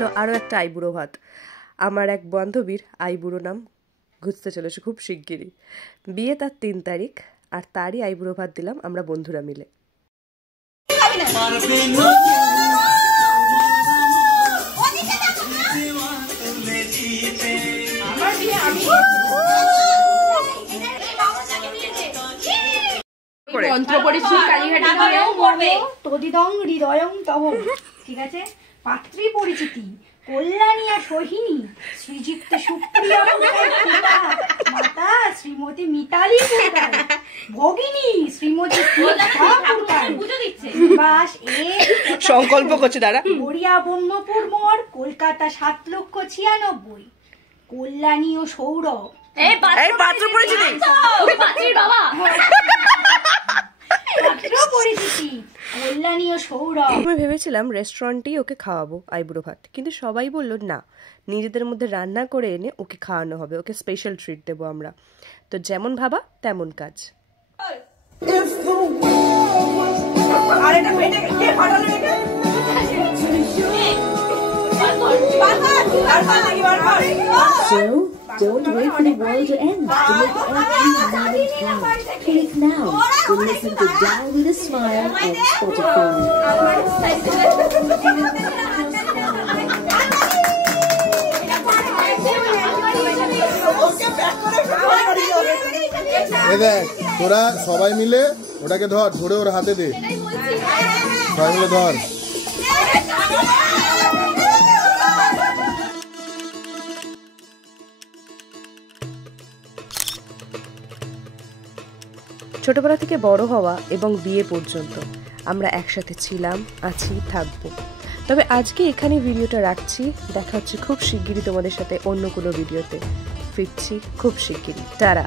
গেল আরও একটা আইবুড়ো ভাত। আমার এক বান্ধবীর আইবুড়ো নাম ঘুরতে চলেছে খুব শিগগিরই। বিয়ে তার 3 তারিখ, আর তারই আইবুড়ো ভাত দিলাম আমরা বন্ধুরা মিলে। ঠিক আছে, পাত্রী পরিচিতি কল্যাণী আর সোহিনী, শ্রীযুক্ত সুপ্রিয়া মাতা শ্রীমতী মিতালি পুরকার, ভগিনী শ্রীমতী সংকল্প করছে দাঁড়া। বড়িয়া ব্রহ্মপুর মোড়, কলকাতা 7,96,000। কল্যাণী ও সৌরভ আমি ভেবেছিলাম রেস্টুরেন্টেই ওকে খাওয়াবো আইবুড়ো ভাত, কিন্তু সবাই বললো না, নিজেদের মধ্যে রান্না করে এনে ওকে খাওয়ানো হবে, ওকে স্পেশাল ট্রিট দেবো আমরা। তো যেমন ভাবা তেমন কাজ। So, don't wait for the world to end to make every moment count. Click now to listen to Die With A Smile on Spotify. দেখ তোরা সবাই মিলে ওটাকে ধরে ওর হাতে দে, সবাই মিলে ধর। ছোটবেলা থেকে বড় হওয়া এবং বিয়ে পর্যন্ত আমরা একসাথে ছিলাম, আছি, থাকবো। তবে আজকে এখানে ভিডিওটা রাখছি। দেখা হচ্ছে খুব শিগগিরই তোমাদের সাথে অন্য কোনো ভিডিওতে। ফিরছি খুব শিগগিরই। টাটা।